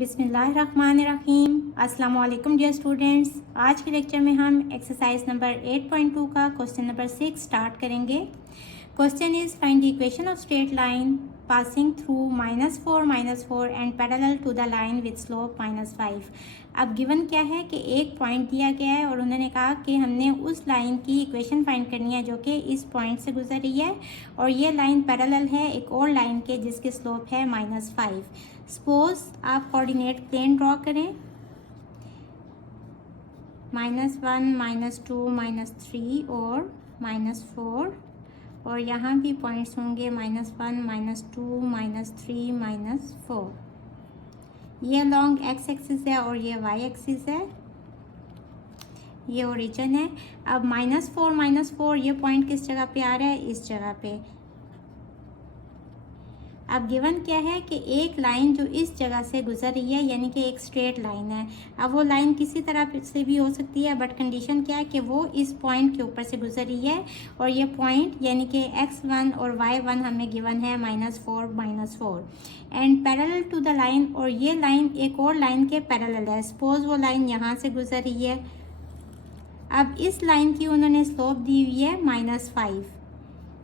बिस्मिल्लाहिर्रहमानिर्रहीम। अस्सलाम वालेकुम डियर स्टूडेंट्स। आज के लेक्चर में हम एक्सरसाइज नंबर 8.2 का क्वेश्चन नंबर 6 स्टार्ट करेंगे। Question is find the equation of straight line passing through -4 and parallel to the line with slope -5। अब गिवन क्या है कि एक पॉइंट दिया गया है और उन्होंने कहा कि हमने उस लाइन की इक्वेशन फाइंड करनी है जो कि इस पॉइंट से गुजर रही है और ये लाइन पैरेलल है एक और लाइन के जिसकी स्लोप है -5। सपोज आप कोऑर्डिनेट प्लेन ड्रॉ करें, -1 -2 -3 और -4 और यहाँ भी पॉइंट्स होंगे -1 -2 -3 -4। ये लॉन्ग एक्स एक्सिस है और ये वाई एक्सिस है, ये ओरिजिन है। अब -4 ये पॉइंट किस जगह पे आ रहा है, इस जगह पे। अब गिवन क्या है कि एक लाइन जो इस जगह से गुजर रही है यानी कि एक स्ट्रेट लाइन है। अब वो लाइन किसी तरह से भी हो सकती है बट कंडीशन क्या है कि वो इस पॉइंट के ऊपर से गुजर रही है और ये पॉइंट यानी कि x1 और y1 हमें गिवन है -4 and parallel to the line, और ये लाइन एक और लाइन के पैरेलल है। सपोज वो लाइन यहाँ से गुजर रही है। अब इस लाइन की उन्होंने स्लोप दी हुई है -5।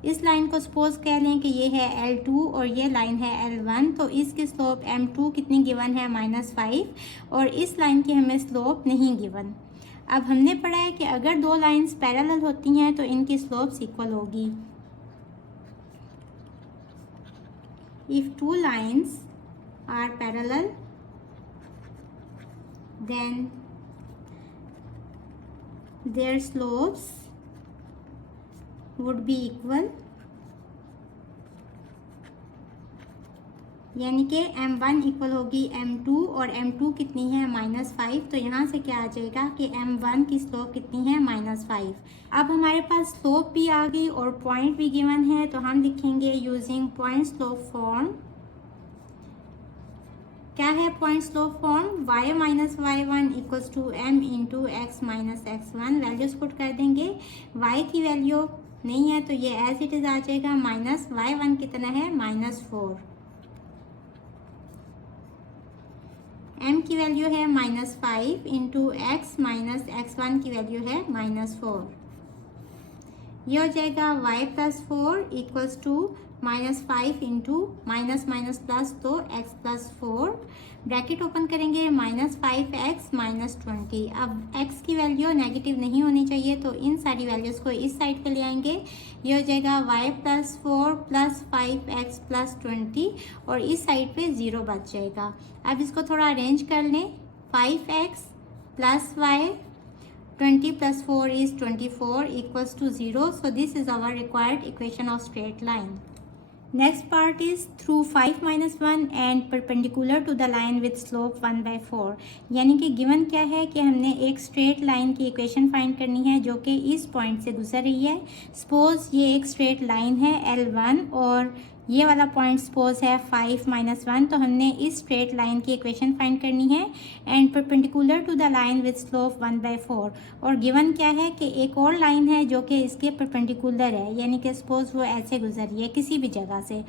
इस लाइन को सपोज कह लें कि ये है L2 और ये लाइन है L1, तो इसकी स्लोप M2 कितनी गिवन है -5 और इस लाइन की हमें स्लोप नहीं गिवन। अब हमने पढ़ा है कि अगर दो लाइंस पैरेलल होती हैं तो इनकी स्लोप्स इक्वल होगी। If two lines are parallel then their slopes would be equal, यानी कि M1 इक्वल होगी M2 और M2 कितनी है -5। तो यहाँ से क्या आ जाएगा कि M1 की स्लोप कितनी है -5। अब हमारे पास स्लोप भी आ गई और पॉइंट भी गिवन है, तो हम लिखेंगे यूजिंग पॉइंट स्लोप फॉर्म। क्या है point slope form, y - y1 equals to m into x - x1। Values put कर देंगे। y की वैल्यू नहीं है तो ये एज इट इज आ जाएगा, -y1 कितना है -4, m की वैल्यू है -5 इंटू x - x1 की वैल्यू है -4। ये हो जाएगा y + 4 equals to -5 into plus तो x + 4। ब्रैकेट ओपन करेंगे, -5x - 20। अब x की वैल्यू नेगेटिव नहीं होनी चाहिए तो इन सारी वैल्यूज़ को इस साइड पे ले आएंगे। ये हो जाएगा y + 4 + 5x + 20 और इस साइड पे 0 बच जाएगा। अब इसको थोड़ा अरेंज कर लें, 5x + y 20 + 4 is 24 equals to 0. So this is our required equation of straight line. Next part is through 5 - 1 and perpendicular to the line with slope 1/4। यानी कि गिवन क्या है कि हमने एक स्ट्रेट लाइन की इक्वेशन फाइंड करनी है जो कि इस पॉइंट से गुजर रही है। सपोज ये एक स्ट्रेट लाइन है L1 और ये वाला पॉइंट सपोज है 5 - 1, तो हमने इस स्ट्रेट लाइन की इक्वेशन फाइंड करनी है and perpendicular to the line with slope 1/4। और गिवन क्या है कि एक और लाइन है जो कि इसके परपेंडिकुलर है, यानी कि सपोज वो ऐसे गुजर रही है किसी भी जगह से,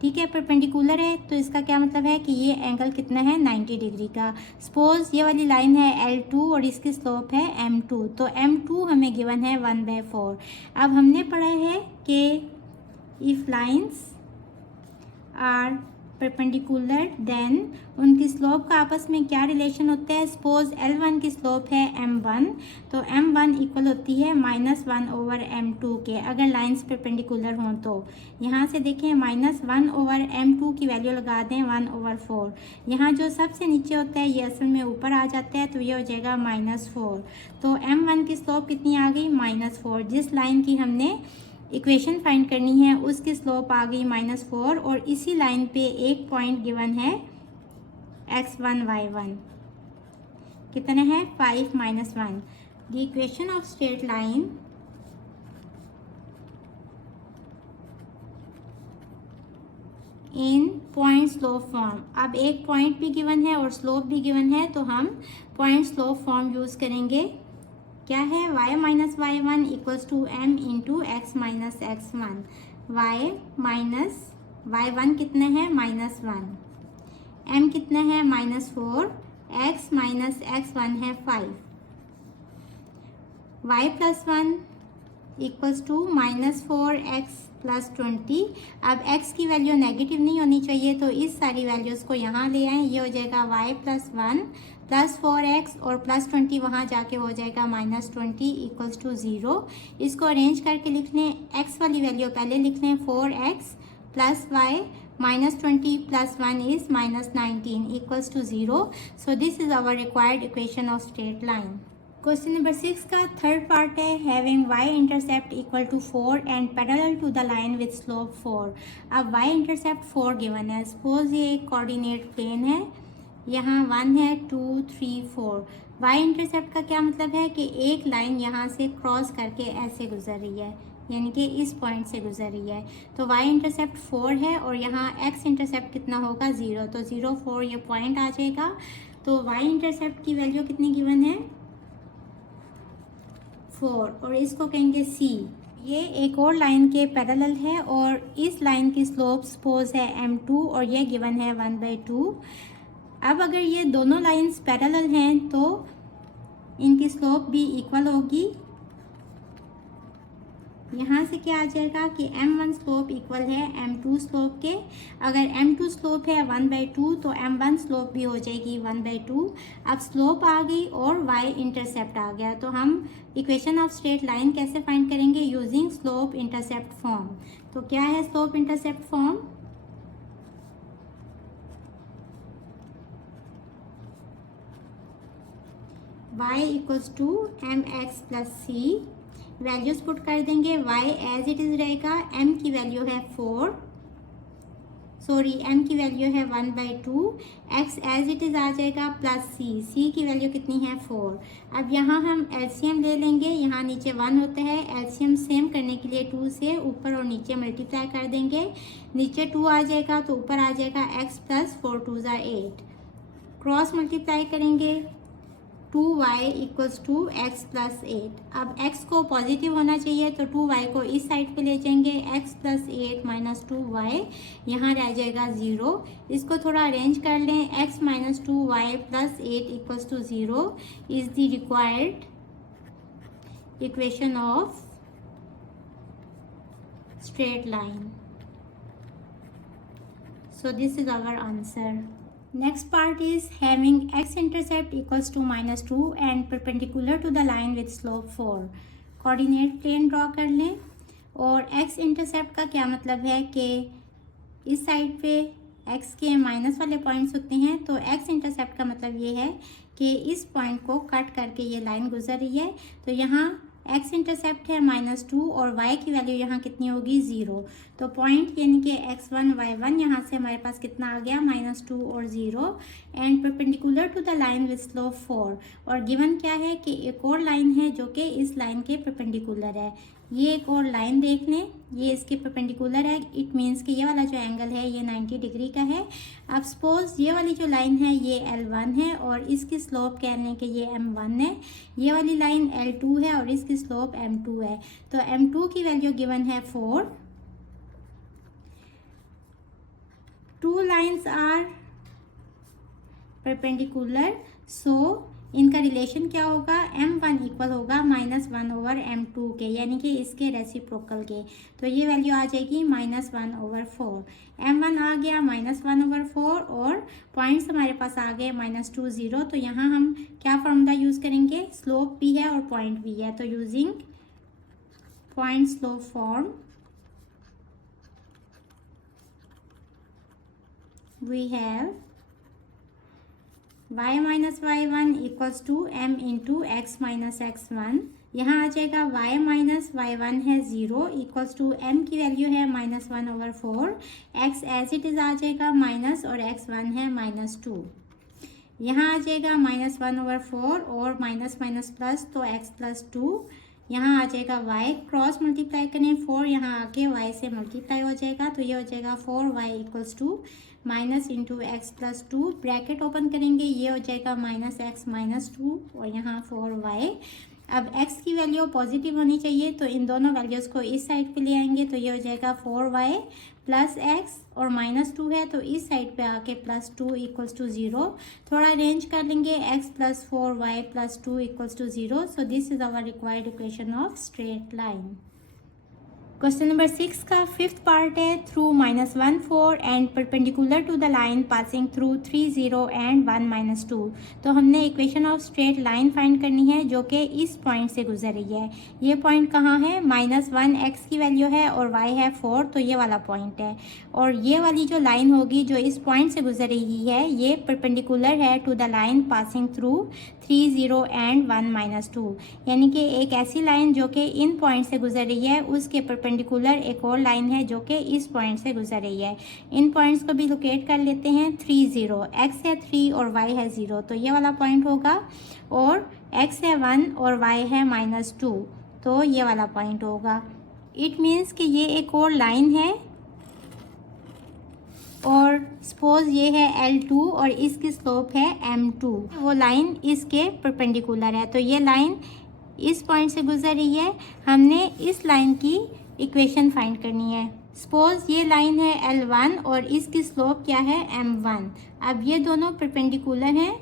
ठीक है, परपेंडिकुलर है। तो इसका क्या मतलब है कि ये एंगल कितना है 90 डिग्री का। सपोज ये वाली लाइन है L2 और इसकी स्लोप है M2, तो M2 हमें गिवन है 1/4। अब हमने पढ़ा है कि if lines are perpendicular then उनकी स्लोप का आपस में क्या रिलेशन होता है। सपोज L1 की स्लोप है M1, तो M1 इक्वल होती है -1/M2 के, अगर लाइंस परपेंडिकुलर हों तो। यहाँ से देखें -1/M2 की वैल्यू लगा दें 1/4। यहाँ जो सबसे नीचे होता है ये असल में ऊपर आ जाता है तो ये हो जाएगा -4। तो M1 की स्लोप कितनी आ गई -4। जिस लाइन की हमने इक्वेशन फाइंड करनी है उसकी स्लोप आ गई -4 और इसी लाइन पे एक पॉइंट गिवन है x1 y1 कितना है 5 - 1। The equation of straight line in point slope form. अब एक पॉइंट भी गिवन है और स्लोप भी गिवन है तो हम पॉइंट स्लोप फॉर्म यूज करेंगे। क्या है y - y1 equals to m into x - x1। y - y1 कितना है -1 m कितना है -4, x माइनस x1 है 5, y plus 1 equals to -4x plus 20। अब x की वैल्यू नेगेटिव नहीं होनी चाहिए, तो इस सारी वैल्यूज़ को यहाँ ले आएँ। ये हो जाएगा y प्लस 1 प्लस 4x और प्लस 20 वहाँ जाके हो जाएगा -20 इक्वल्स टू 0। इसको अरेंज करके लिख लें। x वाली वैल्यू पहले लिख लें 4x plus y -20 plus 1 is -19 equals to 0। So this is our required equation of straight line. Question number 6 का थर्ड पार्ट है, having y intercept equal to 4 and parallel to the line with slope 4। अब y intercept 4 given है। Suppose ये एक coordinate plane है, यहाँ 1 है 2 3 4। y intercept का क्या मतलब है कि एक लाइन यहाँ से क्रॉस करके ऐसे गुजर रही है, यानी कि इस पॉइंट से गुजर रही है। तो y इंटरसेप्ट 4 है और यहाँ x इंटरसेप्ट कितना होगा 0, तो 0 4 ये पॉइंट आ जाएगा। तो y इंटरसेप्ट की वैल्यू कितनी गिवन है 4 और इसको कहेंगे c। ये एक और लाइन के पैरेलल है और इस लाइन की स्लोप सपोज है m2 और ये गिवन है 1/2। अब अगर ये दोनों लाइंस पैरेलल हैं तो इनकी स्लोप भी इक्वल होगी। यहाँ से क्या आ जाएगा कि m1 स्लोप इक्वल है m2 स्लोप के। अगर m2 स्लोप है 1/2 तो m1 स्लोप भी हो जाएगी 1/2। अब स्लोप आ गई और y इंटरसेप्ट आ गया, तो हम इक्वेशन ऑफ स्ट्रेट लाइन कैसे फाइंड करेंगे, यूजिंग स्लोप इंटरसेप्ट फॉर्म। तो क्या है slope intercept form, y equals to mx plus c। Values put कर देंगे। y एज इट इज रहेगा, m की वैल्यू है 4, सॉरी m की वैल्यू है 1/2, x एज इट इज आ जाएगा प्लस c की वैल्यू कितनी है 4। अब यहाँ हम एलसीएम ले लेंगे, यहाँ नीचे 1 होता है, एलसीएम सेम करने के लिए 2 से ऊपर और नीचे मल्टीप्लाई कर देंगे। नीचे 2 आ जाएगा तो ऊपर आ जाएगा x प्लस 4 2 = 8। क्रॉस मल्टीप्लाई करेंगे 2y equals to x plus 8। अब x को पॉजिटिव होना चाहिए तो 2y को इस साइड पे ले जाएंगे, x प्लस 8 माइनस 2y यहाँ रह जाएगा 0। इसको थोड़ा अरेंज कर लें, x minus 2y plus 8 equals to 0 is the required equation of straight line. So this is our answer. Next part is having x intercept equals to -2 and perpendicular to the line with slope 4. Coordinate plane draw कर लें और x intercept का क्या मतलब है कि इस side पे x के माइनस वाले पॉइंट्स होते हैं, तो x इंटरसेप्ट का मतलब ये है कि इस पॉइंट को कट करके ये लाइन गुजर रही है। तो यहाँ x इंटरसेप्ट है -2 और y की वैल्यू यहाँ कितनी होगी 0। तो पॉइंट यानी कि x1 y1 यहाँ से हमारे पास कितना आ गया -2 और 0 and perpendicular to the line with slope 4। और गिवन क्या है कि एक और लाइन है जो कि इस लाइन के परपेंडिकुलर है। ये एक और लाइन देख लें, ये इसके परपेंडिकुलर है, इट मीन्स कि ये वाला जो एंगल है ये 90 डिग्री का है। अब सपोज ये वाली जो लाइन है ये L1 है और इसकी स्लोप कह लें कि ये M1 है। ये वाली लाइन L2 है और इसकी स्लोप M2 है। तो M2 की वैल्यू गिवन है 4। टू लाइन्स आर परपेंडिकुलर, सो इनका रिलेशन क्या होगा, m1 इक्वल होगा -1/m2 के, यानी कि इसके रेसिप्रोकल के। तो ये वैल्यू आ जाएगी -1/4। m1 आ गया -1/4 और पॉइंट्स हमारे पास आ गए -2 0। तो यहाँ हम क्या फॉर्मूला यूज़ करेंगे, स्लोप भी है और पॉइंट भी है, तो using point slope form we have y minus y1 equals to m into x minus x1। यहाँ आ जाएगा y माइनस y1 है 0 इक्वल्स टू m की वैल्यू है -1/4, x एज इट इज आ जाएगा माइनस और x1 है -2। यहाँ आ जाएगा -1/4 और माइनस माइनस प्लस, तो x प्लस 2। यहाँ आ जाएगा y, क्रॉस मल्टीप्लाई करें 4 यहाँ आके y से मल्टीप्लाई हो जाएगा, तो ये हो जाएगा 4y equals to minus into x plus 2। Bracket open करेंगे, ये हो जाएगा -x -2 और यहाँ 4y। अब x की वैल्यू पॉजिटिव होनी चाहिए, तो इन दोनों वैल्यूज़ को इस साइड पे ले आएंगे, तो ये हो जाएगा 4y प्लस एक्स, और -2 है तो इस साइड पे आके +2 इक्वल्स टू 0। थोड़ा अरेंज कर लेंगे, x plus 4y plus 2 equals to 0। So this is our required equation of straight line. Question number 6 का फिफ्थ पार्ट है, through -1 4 and perpendicular to the line passing through 3 0 and 1 -2। तो हमने equation of straight line find करनी है जो कि इस point से गुजर रही है। ये पॉइंट कहाँ है? -1 x की वैल्यू है और y है 4, तो ये वाला पॉइंट है। और ये वाली जो लाइन होगी जो इस पॉइंट से गुजर रही है, ये परपेंडिकुलर है to the line passing through 3 0 and 1 -2। यानी कि एक ऐसी लाइन जो कि इन पॉइंट से गुजर रही है, उसके परपेंडिकुलर एक और लाइन है जो कि इस पॉइंट से गुजर रही है। इन पॉइंट्स को भी लोकेट कर लेते हैं। 3 0, x है 3 और y है 0, तो ये वाला पॉइंट होगा। और x है 1 और y है -2, तो ये वाला पॉइंट होगा। इट मीन्स कि ये एक और लाइन है, और सपोज ये है L2 और इसकी स्लोप है M2। वो लाइन इसके परपेंडिकुलर है, तो ये लाइन इस पॉइंट से गुजर रही है। हमने इस लाइन की इक्वेशन फाइंड करनी है। सपोज ये लाइन है L1 और इसकी स्लोप क्या है? M1। अब ये दोनों परपेंडिकुलर हैं।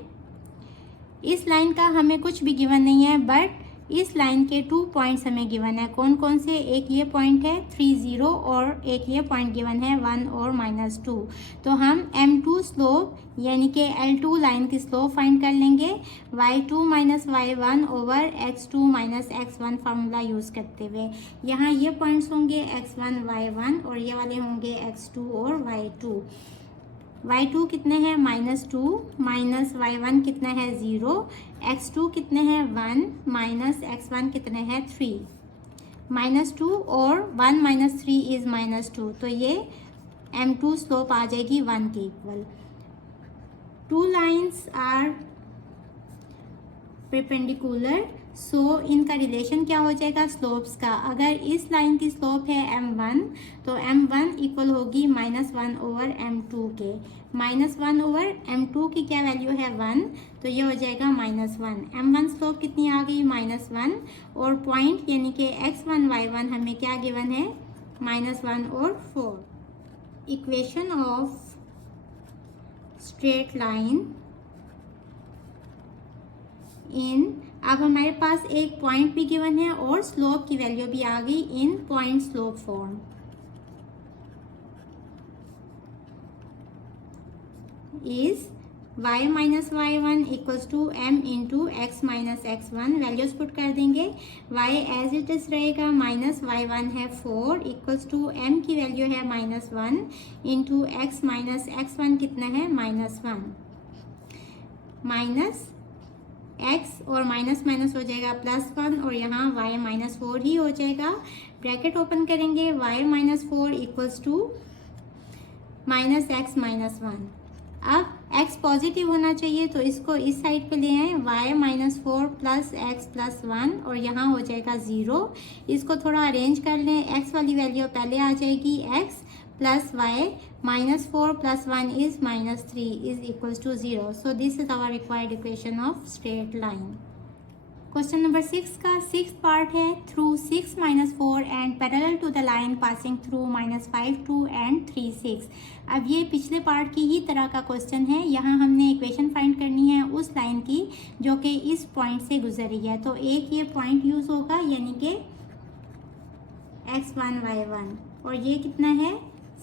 इस लाइन का हमें कुछ भी गिवन नहीं है, बट इस लाइन के 2 पॉइंट्स हमें गिवन है। कौन कौन से? एक ये पॉइंट है 3 0 और एक ये पॉइंट गिवन है 1 और -2। तो हम M2 स्लोप यानी कि L2 लाइन की स्लोप फाइंड कर लेंगे y2 - y1 over x2 - x1 formula use करते हुए। यहाँ ये पॉइंट्स होंगे x1 y1 और ये वाले होंगे x2 और y2। y2 कितने हैं? -2, माइनस y1 कितना है? 0, x2 कितने हैं? 1, माइनस x1 कितने हैं? 3। -2 और 1 - 3 इज -2, तो ये M2 स्लोप आ जाएगी 1 के इक्वल। 2 लाइन्स आर परपेंडिकुलर, सो इनका रिलेशन क्या हो जाएगा? स्लोप्स का। अगर इस लाइन की स्लोप है M1, तो M1 इक्वल होगी -1 ओवर M2 के। -1 ओवर M2 की क्या वैल्यू है? 1, तो ये हो जाएगा -1। M1 स्लोप कितनी आ गई? -1। और पॉइंट यानी कि x1 y1 हमें क्या गिवन है? -1 और 4। Equation of straight line in, अब हमारे पास एक पॉइंट भी गिवन है और स्लोप की वैल्यू भी आ गई in point slope form. Is y - y1 equals to m into x - x1। Values put कर देंगे। y एज इट इज रहेगा, -y1 है 4 इक्वल्स टू m की वैल्यू है -1 इंटू x - x1 कितना है? -1। माइनस x और माइनस माइनस हो जाएगा +1 और यहाँ y - 4 ही हो जाएगा। ब्रैकेट ओपन करेंगे, y - 4 इक्वल्स टू -x - 1। अब x पॉजिटिव होना चाहिए, तो इसको इस साइड पे ले आए। y - 4 प्लस x प्लस 1 और यहाँ हो जाएगा 0। इसको थोड़ा अरेंज कर लें। x वाली वैल्यू पहले आ जाएगी, x plus y -4 plus 1 is -3 is equals to 0। So this is our required equation of straight line. Question number 6 का 6th पार्ट है, through 6 - 4 and parallel to the line passing through -5 2 and 3 6। अब ये पिछले part की ही तरह का question है। यहाँ हमने इक्वेशन फाइंड करनी है उस लाइन की जो कि इस पॉइंट से गुजर रही है। तो एक ये पॉइंट यूज होगा यानी कि x1 y1, और ये कितना है?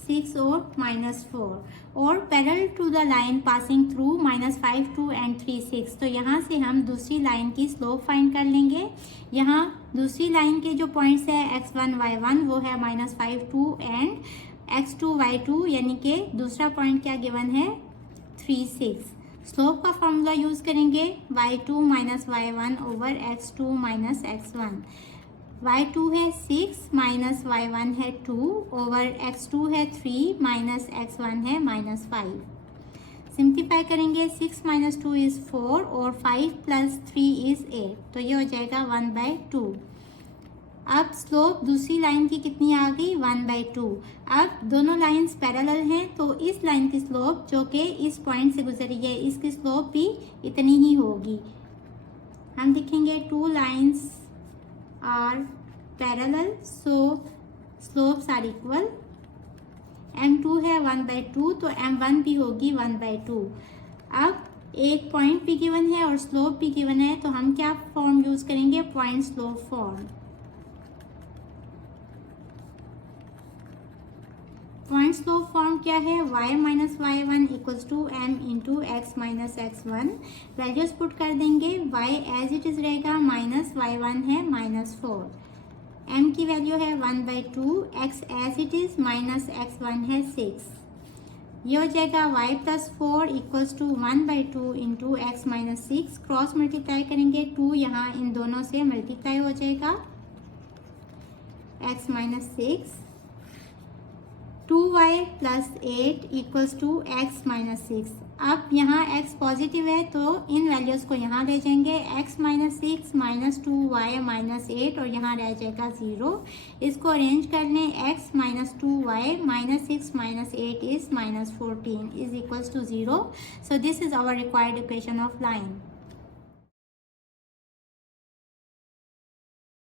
6 और -4, और parallel to the line passing through -5 2 and 3 6। तो यहाँ से हम दूसरी लाइन की स्लोप फाइंड कर लेंगे। यहाँ दूसरी लाइन के जो पॉइंट्स है x1 y1 वो है -5 2 एंड x2 y2, यानी कि दूसरा पॉइंट क्या गिवन है? 3 6। स्लोप का फॉर्मूला यूज करेंगे, y2 - y1 over x2 - x1। y2 है 6 माइनस y1 है 2 ओवर x2 है 3 माइनस x1 है -5। सिंप्लीफाई करेंगे, 6 - 2 इज 4 और 5 + 3 इज 8, तो ये हो जाएगा 1/2। अब स्लोप दूसरी लाइन की कितनी आ गई? 1/2। अब दोनों लाइंस पैरेलल हैं, तो इस लाइन की स्लोप जो कि इस पॉइंट से गुजर रही है, इसकी स्लोप भी इतनी ही होगी। हम लिखेंगे 2 lines are parallel, so slopes are equal. m2 है 1/2, तो m1 भी होगी 1/2। अब एक पॉइंट भी गिवन है और स्लोप भी गिवन है, तो हम क्या फॉर्म यूज करेंगे, point slope form. Point slope form क्या है, y minus y1 equals to m into x minus x1। Values put कर देंगे, y एज इट इज रहेगा, माइनस y1 है -4, m की वैल्यू है 1/2, x as it is minus x1 है 6। ये हो जाएगा y plus 4 equals to 1/2 into x minus 6। Cross multiply करेंगे, 2 यहाँ इन दोनों से मल्टीप्लाई हो जाएगा, x minus 6। 2y plus 8 equals to x minus 6। अब यहाँ x पॉजिटिव है तो इन वैल्यूज़ को यहाँ ले जाएंगे, x minus 6 minus 2y minus 8 और यहाँ रह जाएगा 0। इसको अरेंज कर लें, x minus 2y minus 6 minus 8 is minus 14 is equals to 0। So this is our required equation of line.